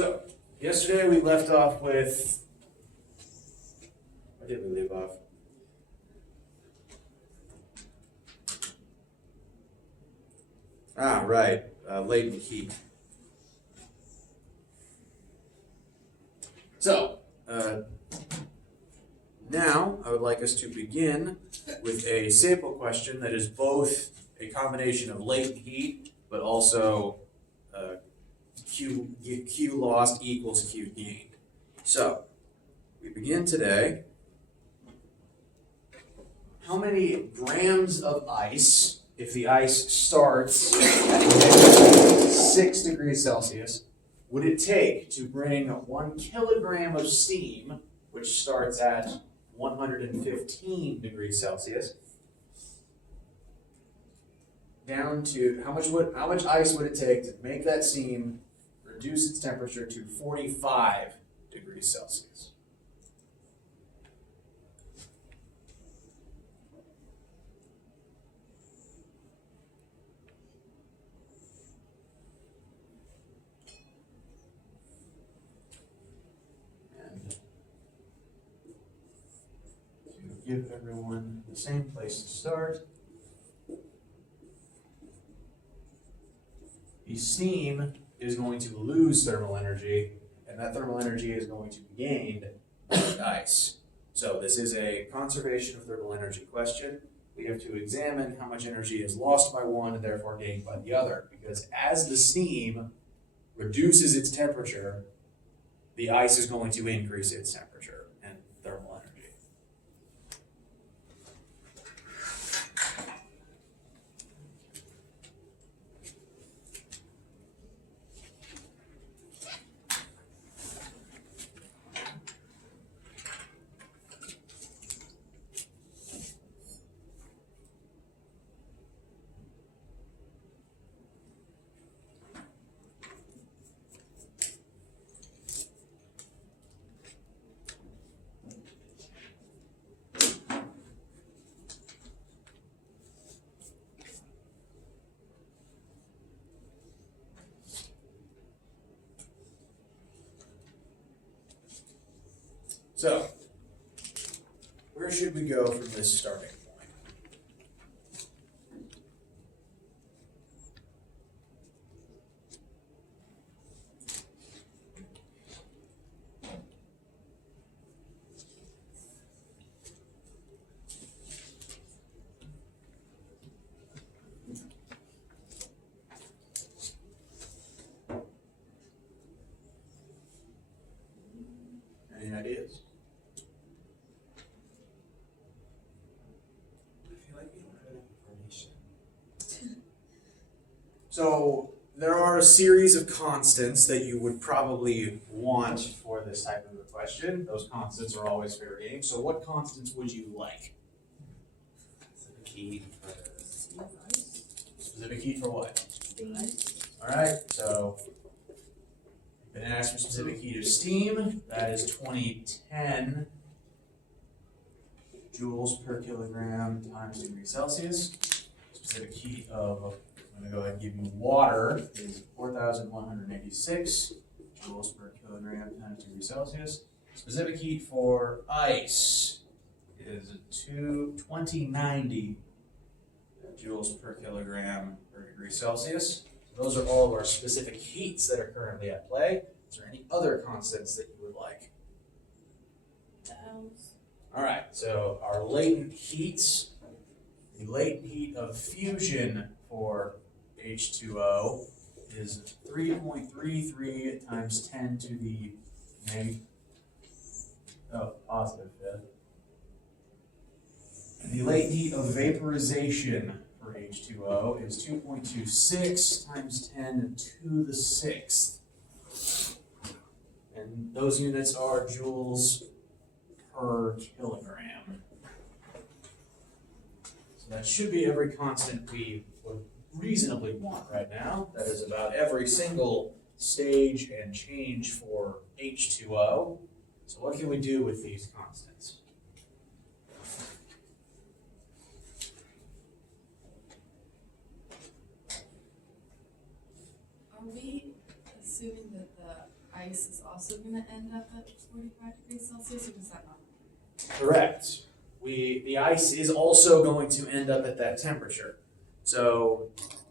So, yesterday we left off with, where did we leave off? Right, latent heat. So, now I would like us to begin with a sample question that is both a combination of latent heat, but also Q lost equals Q gained. So, we begin today. How many grams of ice, if the ice starts at 6 degrees Celsius, would it take to bring 1 kilogram of steam, which starts at 115 degrees Celsius, down to how much ice would it take to make that steam reduce its temperature to 45 degrees Celsius? And to give everyone the same place to start, the steam is going to lose thermal energy, and that thermal energy is going to be gained by the ice. So this is a conservation of thermal energy question. We have to examine how much energy is lost by one and therefore gained by the other, because as the steam reduces its temperature, the ice is going to increase its temperature and thermal energy. So, where should we go from this starting point? Any ideas? So there are a series of constants that you would probably want for this type of a question. Those constants are always fair game. So what constants would you like? Specific heat for steam ice. Specific heat for what? Steam. All right, so been asked for specific heat of steam. That is 2010 joules per kilogram times degrees Celsius. Specific heat of, I'm going to go ahead and give you water, is 4,186 joules per kilogram times degrees Celsius. Specific heat for ice is 2090 joules per kilogram per degree Celsius. So those are all of our specific heats that are currently at play. Is there any other constants that you would like? All right, so our latent heats, the latent heat of fusion for H2O is 3.33 times 10 to the positive fifth. And the latent heat of vaporization for H2O is 2.26 times 10 to the sixth. And those units are joules per kilogram. So that should be every constant we would reasonably want right now. That is about every single stage and change for H2O. So what can we do with these constants? Are we assuming that the ice is also gonna end up at 45 degrees Celsius, or does that not? Correct. The ice is also going to end up at that temperature. So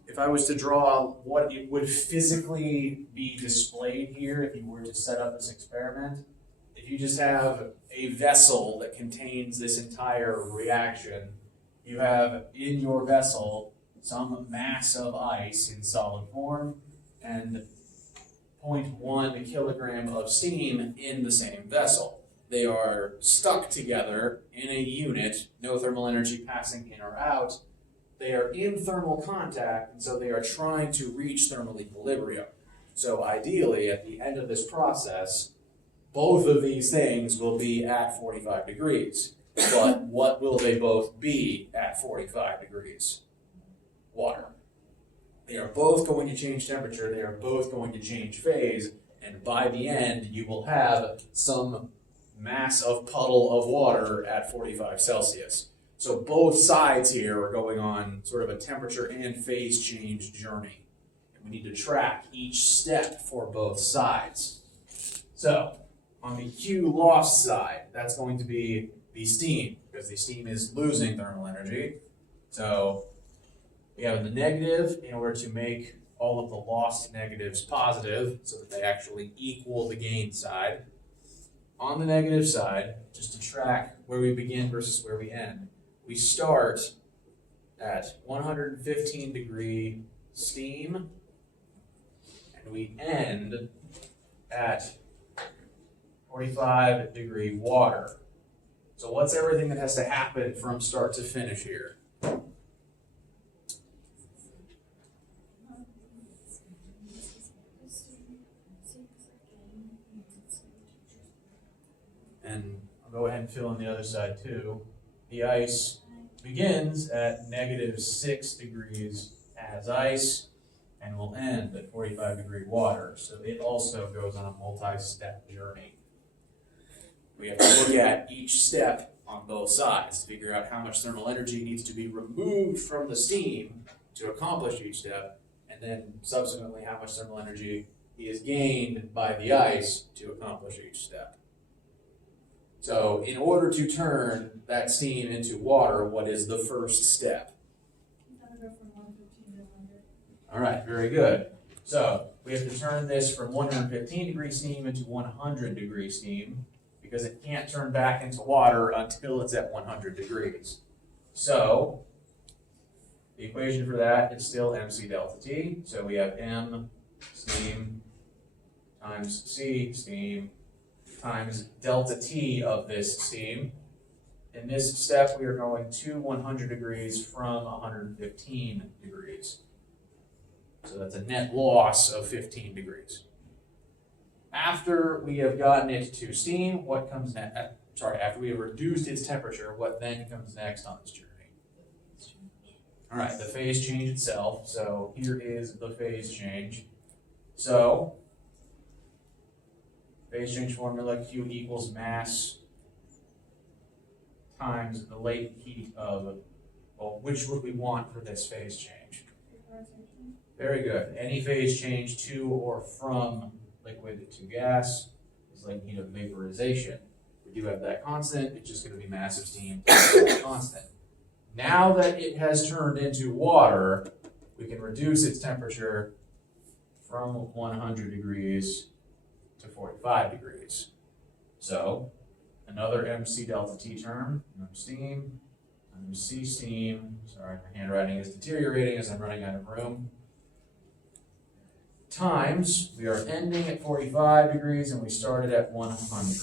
if I was to draw what it would physically be displayed here if you were to set up this experiment, if you just have a vessel that contains this entire reaction, you have in your vessel some mass of ice in solid form and 0.1 kilogram of steam in the same vessel. They are stuck together in a unit, no thermal energy passing in or out. They are in thermal contact, and so they are trying to reach thermal equilibrium. So ideally, at the end of this process, both of these things will be at 45 degrees. But what will they both be at 45 degrees? Water. They are both going to change temperature, they are both going to change phase, and by the end, you will have some mass of puddle of water at 45 Celsius. So both sides here are going on sort of a temperature and phase change journey. And we need to track each step for both sides. So on the Q lost side, that's going to be the steam, because the steam is losing thermal energy. So we have the negative in order to make all of the lost negatives positive so that they actually equal the gain side. On the negative side, just to track where we begin versus where we end, we start at 115 degree steam, and we end at 45 degree water. So what's everything that has to happen from start to finish here? And I'll go ahead and fill in the other side too. The ice begins at -6 degrees as ice and will end at 45 degree water. So it also goes on a multi-step journey. We have to look at each step on both sides to figure out how much thermal energy needs to be removed from the steam to accomplish each step, and then subsequently how much thermal energy is gained by the ice to accomplish each step. So in order to turn that steam into water, what is the first step? Go from 115 to 100. All right, very good. So we have to turn this from 115 degree steam into 100 degree steam because it can't turn back into water until it's at 100 degrees. So the equation for that is still mc delta T. So we have m steam times c steam times delta T of this steam. In this step, we are going to 100 degrees from 115 degrees. So that's a net loss of 15 degrees. After we have gotten it to steam, what comes next? After we have reduced its temperature, what then comes next on this journey? All right, the phase change itself. So here is the phase change. So phase change formula, Q equals mass times the latent heat of, well, which would we want for this phase change? Very good. Any phase change to or from liquid to gas is latent heat of vaporization. We do have that constant, it's just going to be mass of steam constant. Now that it has turned into water, we can reduce its temperature from 100 degrees to 45 degrees. So another mc delta T term, steam, mc steam, sorry, my handwriting is deteriorating as I'm running out of room, times, we are ending at 45 degrees and we started at 100.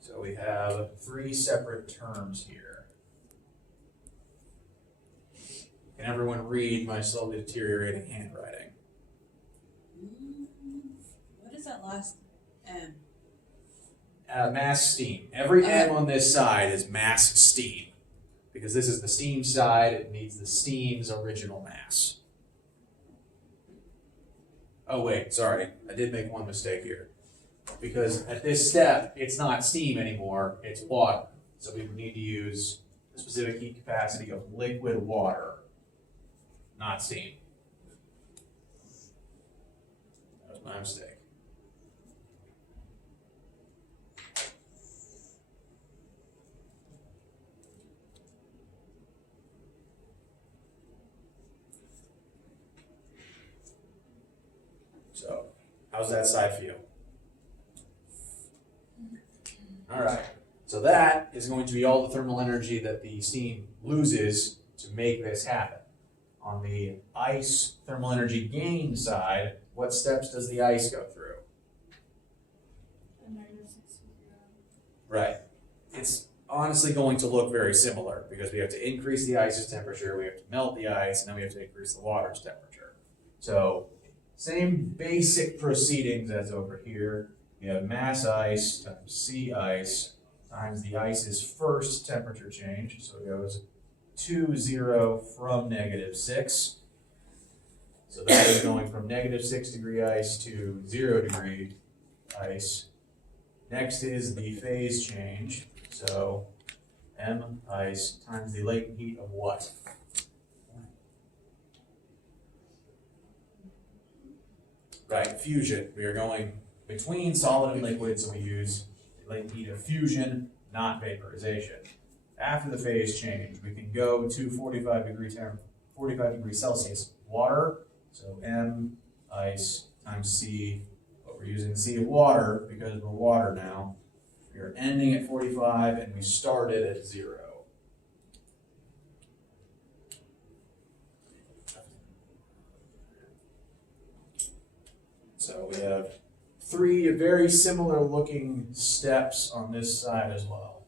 So we have three separate terms here. Can everyone read my slowly deteriorating handwriting? What is that last M? Mass steam. Every M on this side is mass steam. Because this is the steam side, it needs the steam's original mass. Oh wait, sorry, I did make one mistake here. Because at this step, it's not steam anymore, it's water. So we would need to use the specific heat capacity of liquid water. not steam. That was my mistake. So, how's that side feel? All right, so that is going to be all the thermal energy that the steam loses to make this happen. On the ice thermal energy gain side, what steps does the ice go through? A negative 60 Right. It's honestly going to look very similar because we have to increase the ice's temperature, we have to melt the ice, and then we have to increase the water's temperature. So, same basic proceedings as over here. We have mass ice times sea ice times the ice's first temperature change. So it goes 2, 0 from -6. So that is going from -6 degree ice to 0 degree ice. Next is the phase change. So M ice times the latent heat of what? Right, fusion. We are going between solid and liquid, so we use latent heat of fusion, not vaporization. After the phase change, we can go to 45 degrees Celsius water. So M ice times C, but we're using C of water because we're water now. We are ending at 45 and we started at 0. So we have 3 very similar looking steps on this side as well.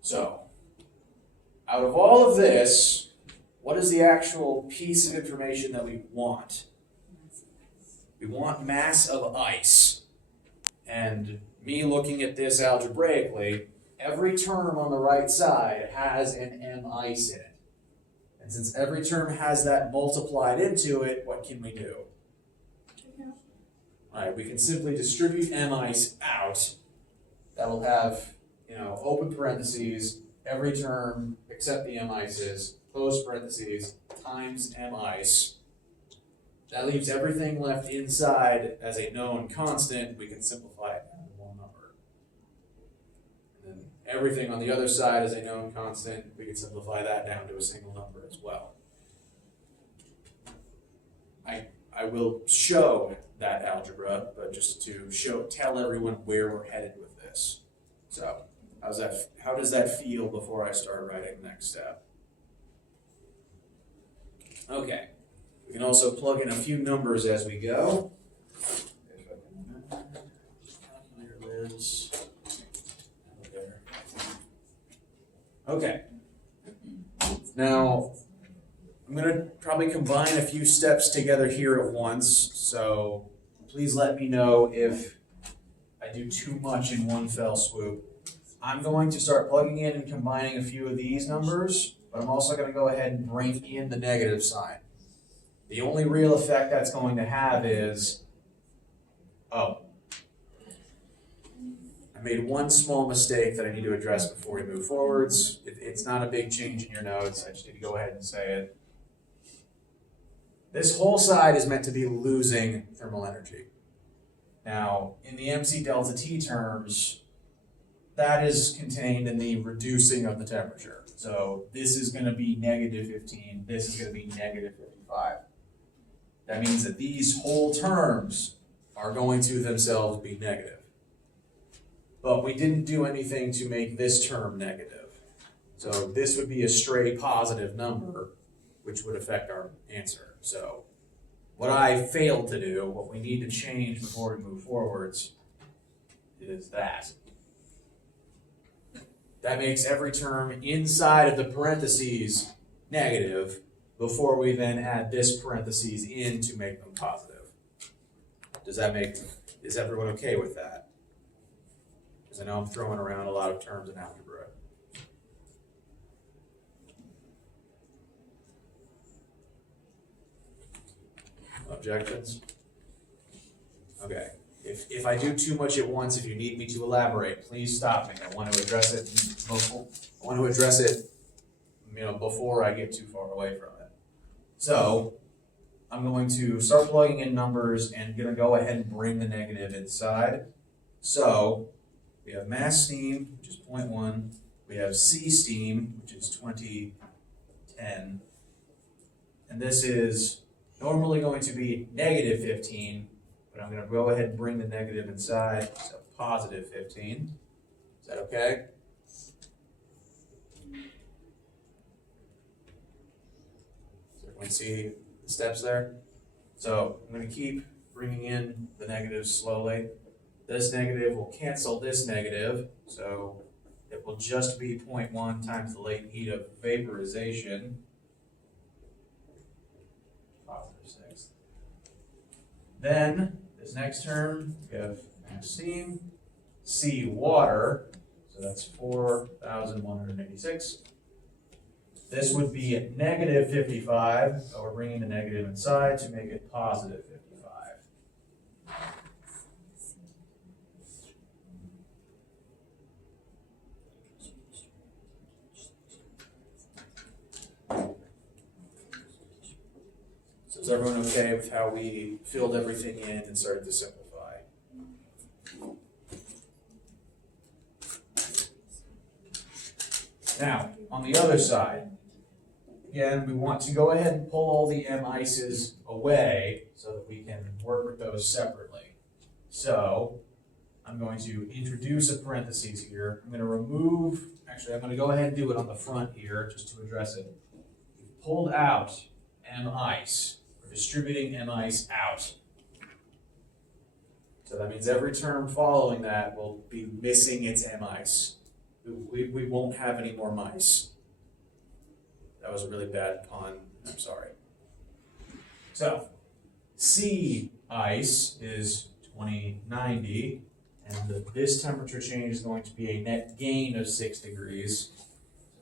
So, out of all of this, what is the actual piece of information that we want? We want mass of ice. And me looking at this algebraically, every term on the right side has an M ice in it. And since every term has that multiplied into it, what can we do? All right, we can simply distribute M ice out. That will have, open parentheses, every term except the M ices, close parentheses, times M ice. That leaves everything left inside as a known constant. We can simplify it down to one number. And then everything on the other side is a known constant. We can simplify that down to a single number as well. I will show that algebra, but just to tell everyone where we're headed with this. So, how does that feel before I start writing the next step? Okay. We can also plug in a few numbers as we go. Calculator lives there. Okay. Now, I'm going to probably combine a few steps together here at once, so please let me know if I do too much in one fell swoop. I'm going to start plugging in and combining a few of these numbers, but I'm also going to go ahead and bring in the negative sign. The only real effect that's going to have is, I made one small mistake that I need to address before we move forwards. It's not a big change in your notes, I just need to go ahead and say it. This whole side is meant to be losing thermal energy. Now, in the MC delta T terms, that is contained in the reducing of the temperature. So this is going to be -15, this is going to be -55. That means that these whole terms are going to themselves be negative. But we didn't do anything to make this term negative. So this would be a stray positive number, which would affect our answer. So what I failed to do, what we need to change before we move forwards, is that. That makes every term inside of the parentheses negative before we then add this parentheses in to make them positive. Is everyone okay with that? Because I know I'm throwing around a lot of terms in algebra. Objections? Okay. If I do too much at once, if you need me to elaborate, please stop me. I want to address it. I want to address it, before I get too far away from it. So I'm going to start plugging in numbers and gonna go ahead and bring the negative inside. So we have mass steam, which is 0.1. We have C steam, which is 2010. And this is normally going to be negative 15, but I'm gonna go ahead and bring the negative inside, so positive 15. Is that okay? So everyone see the steps there? So I'm going to keep bringing in the negatives slowly. This negative will cancel this negative, so it will just be 0.1 times the latent heat of vaporization. Positive 6. Then, this next term, we have mass steam, C water, so that's 4,186. This would be at negative 55, so we're bringing the negative inside to make it positive 55. So is everyone okay with how we filled everything in and started to simplify? Now, on the other side, again, we want to go ahead and pull all the M ices away so that we can work with those separately. So I'm going to introduce a parentheses here. I'm going to remove, actually I'm going to go ahead and do it on the front here just to address it. We've pulled out M ice. We're distributing M ice out. So that means every term following that will be missing its M ice. We won't have any more mice. That was a really bad pun, I'm sorry. So, C ice is 2090, and this temperature change is going to be a net gain of 6 degrees.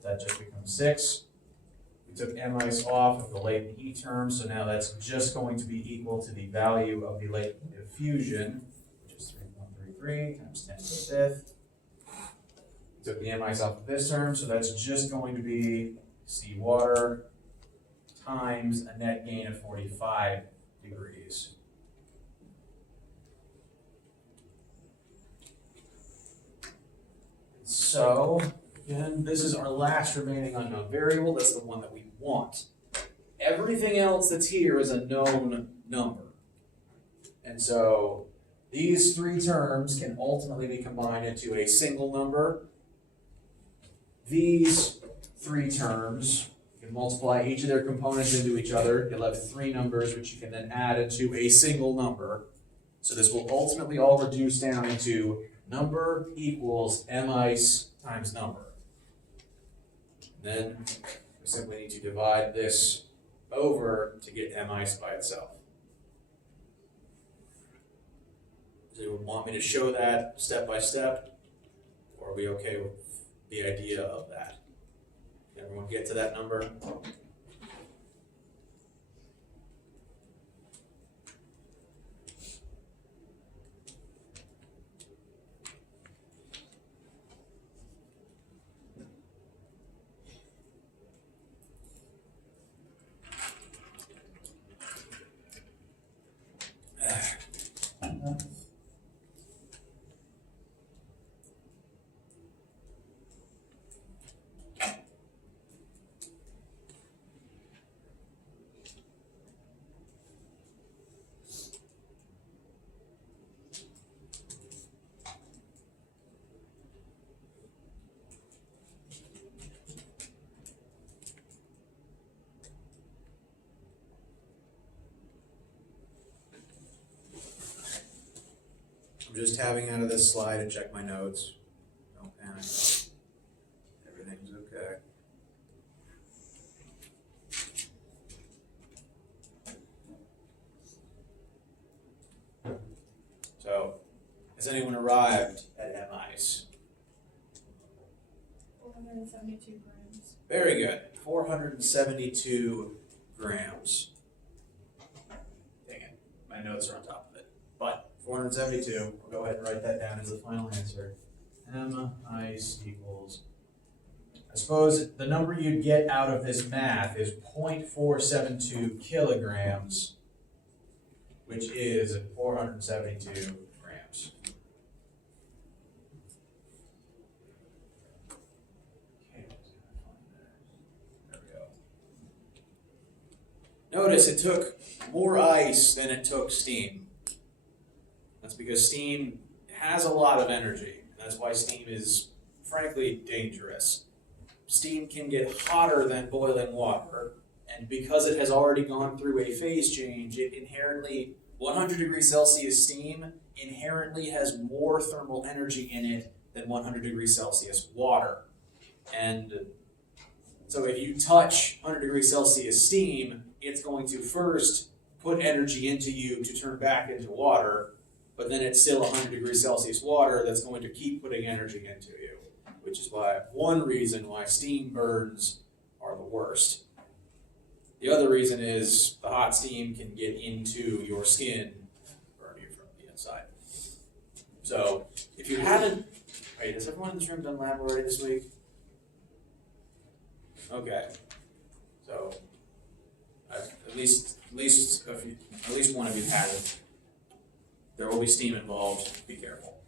So that just becomes 6. We took M ice off of the latent heat term, so now that's just going to be equal to the value of the latent diffusion, which is 3.33 times 10 to the 5th. Took the M ice off of this term, so that's just going to be C water times a net gain of 45 degrees. So, again, this is our last remaining unknown variable. That's the one that we want. Everything else that's here is a known number. And so, these three terms can ultimately be combined into a single number. These three terms, you can multiply each of their components into each other. You'll have three numbers which you can then add into a single number. So this will ultimately all reduce down into number equals M ice times number. And then we simply need to divide this over to get M ice by itself. Do you want me to show that step by step? Or are we okay with the idea of that? Can everyone get to that number? I'm just tabbing out of this slide and check my notes. Don't panic. Everything's okay. So, has anyone arrived at M ice? 472 grams. Very good. 472 grams. Dang it. My notes are on top of it. But 472. We'll go ahead and write that down as the final answer. M ice equals. I suppose the number you'd get out of this math is 0.472 kilograms, which is 472 grams. Okay, there we go. Notice it took more ice than it took steam. That's because steam has a lot of energy. That's why steam is, frankly, dangerous. Steam can get hotter than boiling water, and because it has already gone through a phase change, it inherently, 100 degrees Celsius steam inherently has more thermal energy in it than 100 degrees Celsius water. And so if you touch 100 degrees Celsius steam, it's going to first put energy into you to turn back into water, but then it's still 100 degrees Celsius water that's going to keep putting energy into you. Which is one reason why steam burns are the worst. The other reason is the hot steam can get into your skin, burn you from the inside. So if you haven't, wait, has everyone in this room done lab already this week? Okay, so at least one of you has it. There will be steam involved. Be careful.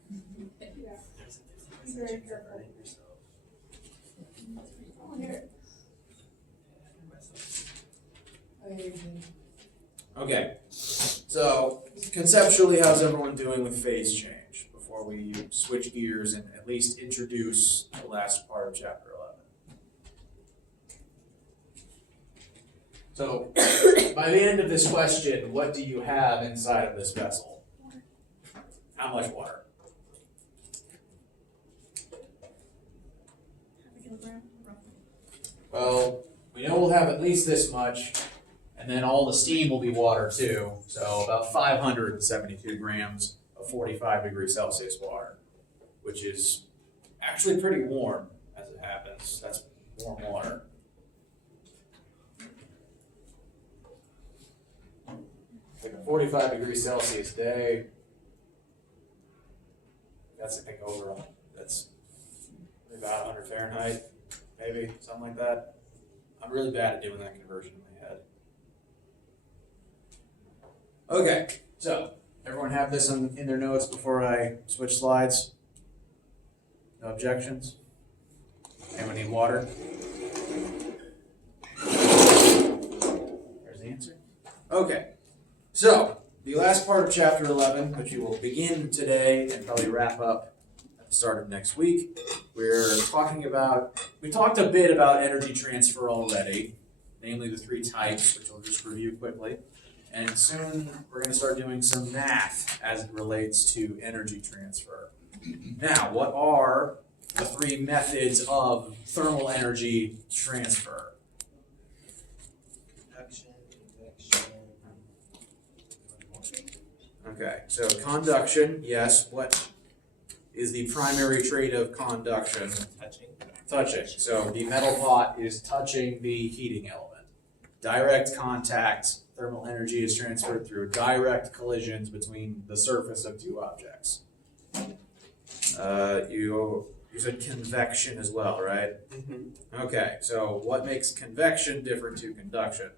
Very careful. Okay, so conceptually, how's everyone doing with phase change before we switch gears and at least introduce the last part of chapter 11? So, by the end of this question, what do you have inside of this vessel? How much water? Well, we know we'll have at least this much, and then all the steam will be water too, so about 572 grams of 45 degrees Celsius water, which is actually pretty warm as it happens. That's warm water. Like a 45 degrees Celsius day, that's I think that's about 100 Fahrenheit. Maybe, something like that. I'm really bad at doing that conversion in my head. Okay, so everyone have this in their notes before I switch slides? No objections? Anyone need water? There's the answer. Okay, so the last part of chapter 11, which we will begin today and probably wrap up at the start of next week, we're talking about, we talked a bit about energy transfer already, namely the three types, which I'll just review quickly. And soon we're going to start doing some math as it relates to energy transfer. Now, what are the three methods of thermal energy transfer? Conduction, convection. Okay, so conduction, yes. What is the primary trait of conduction? Touching. So the metal pot is touching the heating element. Direct contact, thermal energy is transferred through direct collisions between the surface of two objects. You said convection as well, right? Mm-hmm. Okay, so what makes convection different to conduction?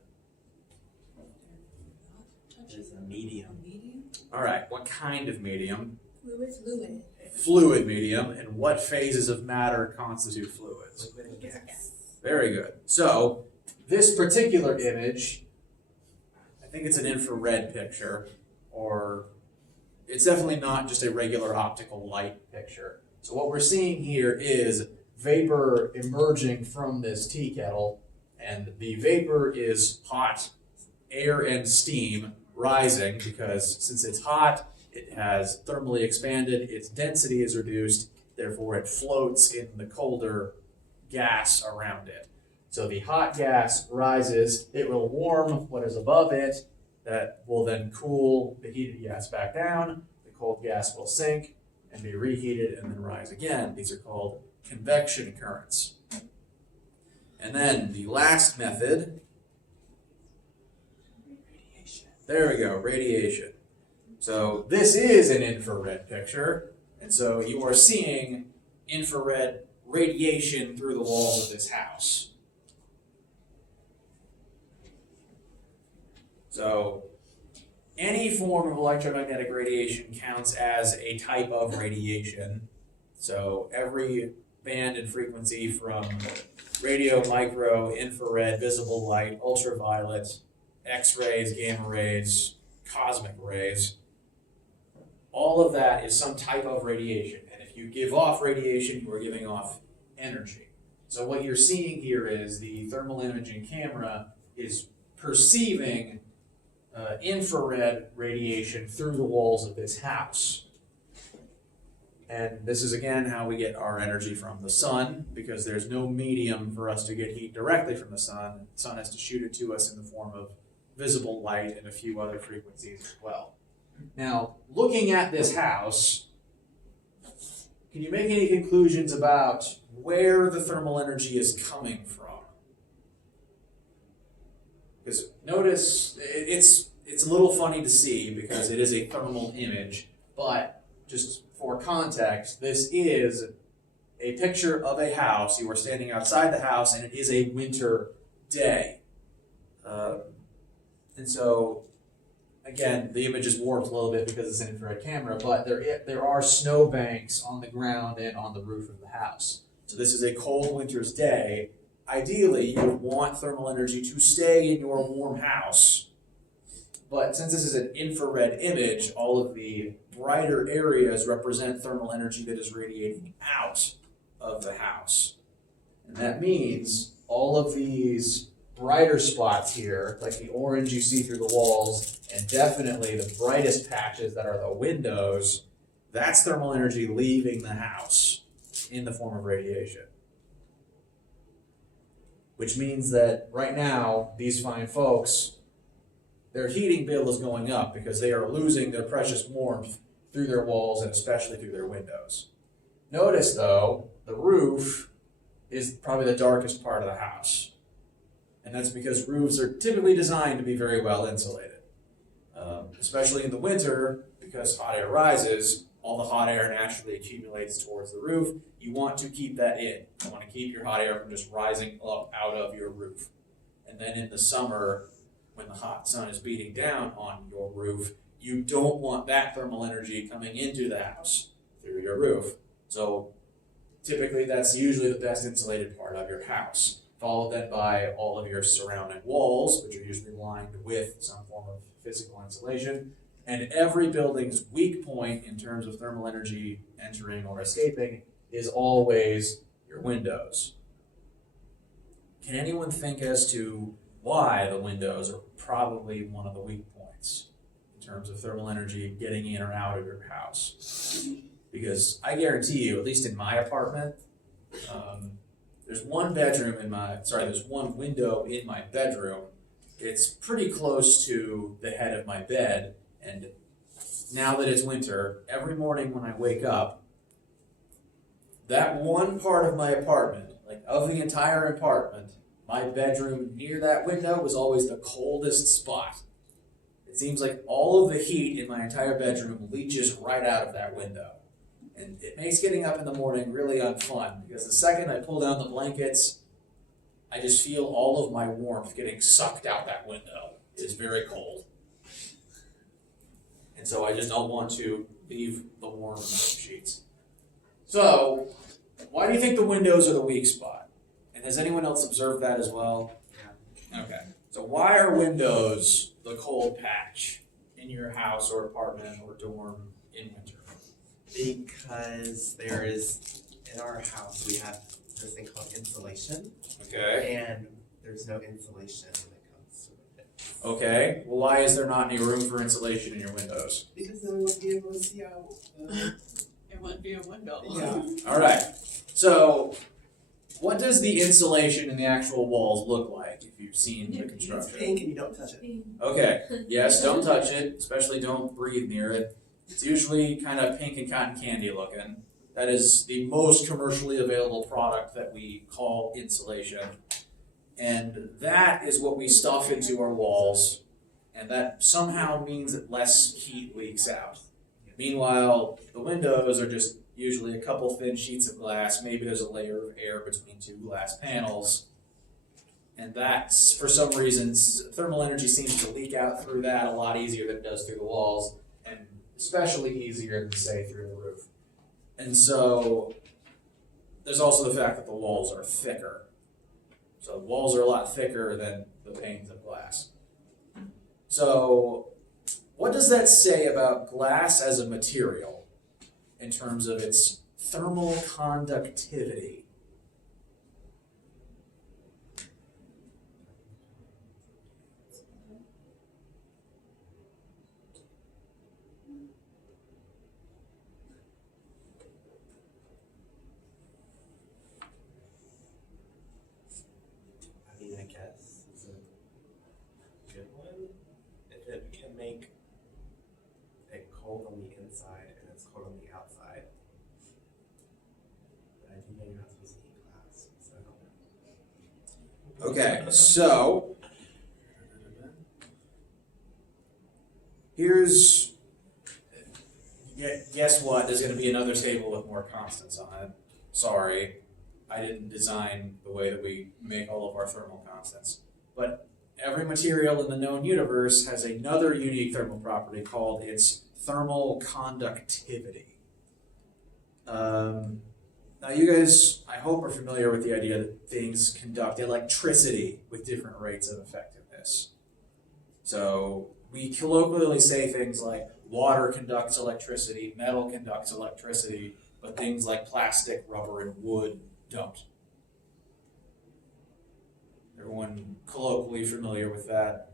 It's a medium. All right, what kind of medium? Fluid. Fluid medium, and what phases of matter constitute fluids? Liquid and gas. Very good. So this particular image, I think it's an infrared picture, or it's definitely not just a regular optical light picture. So what we're seeing here is vapor emerging from this tea kettle, and the vapor is hot air and steam rising because since it's hot, it has thermally expanded, its density is reduced, therefore it floats in the colder gas around it. So the hot gas rises, it will warm what is above it, that will then cool the heated gas back down, the cold gas will sink and be reheated and then rise again. These are called convection currents. And then the last method, there we go, radiation. So this is an infrared picture, and so you are seeing infrared radiation through the walls of this house. So any form of electromagnetic radiation counts as a type of radiation. So every band and frequency from radio, micro, infrared, visible light, ultraviolet, X-rays, gamma rays, cosmic rays, all of that is some type of radiation. And if you give off radiation, you are giving off energy. So what you're seeing here is the thermal imaging camera is perceiving infrared radiation through the walls of this house. And this is again how we get our energy from the sun, because there's no medium for us to get heat directly from the sun. The sun has to shoot it to us in the form of visible light and a few other frequencies as well. Now, looking at this house, can you make any conclusions about where the thermal energy is coming from? Because notice, it's a little funny to see because it is a thermal image, but just for context, this is a picture of a house. You are standing outside the house and it is a winter day. And so, again, the image is warped a little bit because it's an infrared camera, but there are snow banks on the ground and on the roof of the house. So this is a cold winter's day. Ideally, you would want thermal energy to stay in your warm house. But since this is an infrared image, all of the brighter areas represent thermal energy that is radiating out of the house. And that means all of these brighter spots here, like the orange you see through the walls, and definitely the brightest patches that are the windows, that's thermal energy leaving the house in the form of radiation. Which means that right now, these fine folks, their heating bill is going up because they are losing their precious warmth through their walls and especially through their windows. Notice though, the roof is probably the darkest part of the house. And that's because roofs are typically designed to be very well insulated. Especially in the winter, because hot air rises, all the hot air naturally accumulates towards the roof. You want to keep that in. You want to keep your hot air from just rising up out of your roof. And then in the summer, when the hot sun is beating down on your roof, you don't want that thermal energy coming into the house through your roof. So typically that's usually the best insulated part of your house, followed then by all of your surrounding walls, which are usually lined with some form of physical insulation. And every building's weak point in terms of thermal energy entering or escaping is always your windows. Can anyone think as to why the windows are probably one of the weak points in terms of thermal energy getting in or out of your house? Because I guarantee you, at least in my apartment, there's one window in my bedroom. It's pretty close to the head of my bed, and now that it's winter, every morning when I wake up, that one part of my apartment, like of the entire apartment, my bedroom near that window was always the coldest spot. It seems like all of the heat in my entire bedroom leaches right out of that window. And it makes getting up in the morning really unfun, because the second I pull down the blankets, I just feel all of my warmth getting sucked out that window. It is very cold. And so I just don't want to leave the warm sheets. So, why do you think the windows are the weak spot? And has anyone else observed that as well? Yeah. Okay. So why are windows the cold patch in your house or apartment or dorm in winter? Because there is, in our house, we have this thing called insulation. Okay. And there's no insulation when it comes to it. Okay. Well, why is there not any room for insulation in your windows? Because then we won't be able to see out. It wouldn't be a window. Yeah. All right. So, what does the insulation in the actual walls look like if you've seen the It's construction? pink and you don't touch it. Okay. Yes, don't touch it, especially don't breathe near it. It's usually kind of pink and cotton candy looking. That is the most commercially available product that we call insulation. And that is what we stuff into our walls. And that somehow means that less heat leaks out. Meanwhile, the windows are just usually a couple thin sheets of glass. Maybe there's a layer of air between two glass panels. And that's, for some reasons, thermal energy seems to leak out through that a lot easier than it does through the walls, and especially easier than, say, through the roof. And so there's also the fact that the walls are thicker. So the walls are a lot thicker than the panes of glass. So what does that say about glass as a material in terms of its thermal conductivity? I mean, I guess it's a good one. If it can make it cold on the inside and it's cold on the outside. But I do know you're not supposed to eat glass, so. Okay, so here's, guess what? There's going to be another table with more constants on it. Sorry, I didn't design the way that we make all of our thermal constants. But every material in the known universe has another unique thermal property called its thermal conductivity. Now you guys, I hope, are familiar with the idea that things conduct electricity with different rates of effectiveness. So we colloquially say things like water conducts electricity, metal conducts electricity, but things like plastic, rubber, and wood don't. Everyone colloquially familiar with that?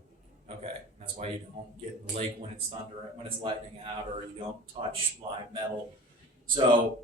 Okay, that's why you don't get in the lake when it's thunder, when it's lightning out, or you don't touch live metal. So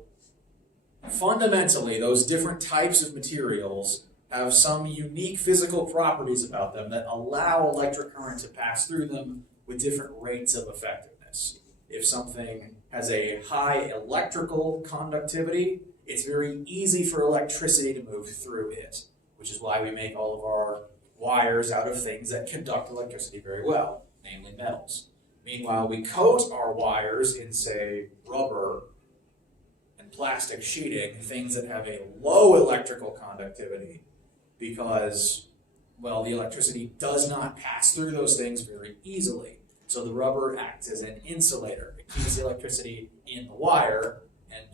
fundamentally, those different types of materials have some unique physical properties about them that allow electric current to pass through them with different rates of effectiveness. If something has a high electrical conductivity, it's very easy for electricity to move through it, which is why we make all of our wires out of things that conduct electricity very well, namely metals. Meanwhile, we coat our wires in, say, rubber and plastic sheeting, things that have a low electrical conductivity, because, well, the electricity does not pass through those things very easily. So the rubber acts as an insulator. It keeps the electricity in the wire, and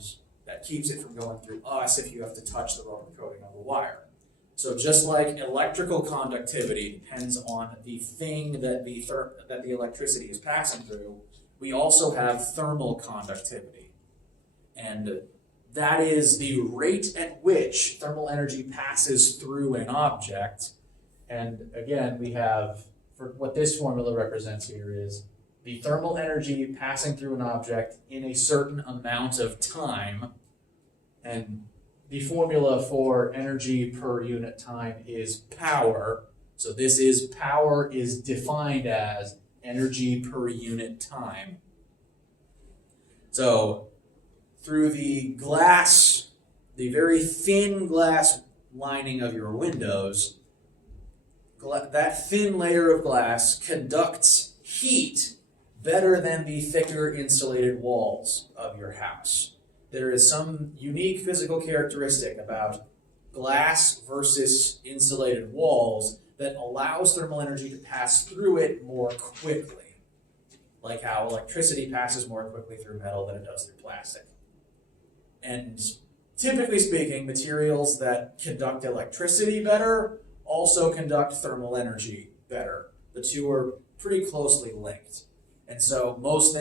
that keeps it from going through us if you have to touch the rubber coating of the wire. So just like electrical conductivity depends on the thing that the electricity is passing through, we also have thermal conductivity. And that is the rate at which thermal energy passes through an object. And again, we have, for what this formula represents here is the thermal energy passing through an object in a certain amount of time. And the formula for energy per unit time is power. So this is, power is defined as energy per unit time. So through the glass, the very thin glass lining of your windows, that thin layer of glass conducts heat better than the thicker insulated walls of your house. There is some unique physical characteristic about glass versus insulated walls that allows thermal energy to pass through it more quickly, like how electricity passes more quickly through metal than it does through plastic. And typically speaking, materials that conduct electricity better also conduct thermal energy better. The two are pretty closely linked. And so most things